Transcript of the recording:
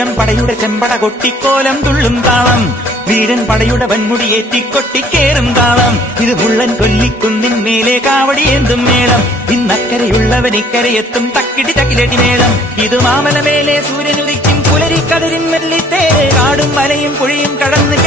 പൂരം പടയുടെ ചെമ്പട കൊട്ടിക്കോലം തുള്ളും താളം, വീരൻ പടയുടെ വൻമുടിയേറ്റിക്കൊട്ടിക്കേറും താളം. ഇത് മുള്ളൻ കൊല്ലിക്കുന്നിൻ മേലെ കാവടിയേന്തും മേളം, ഇന്നക്കരയുള്ളവൻ ഇക്കരയെത്തും തക്കിടി തകിലടി മേളം. ഇത് മാമല മേലെ സൂര്യനുദിക്കും പുലരിക്കതിരിൻ വെള്ളിത്തേര്, കാടും മലയും പുഴയും കടന്ന്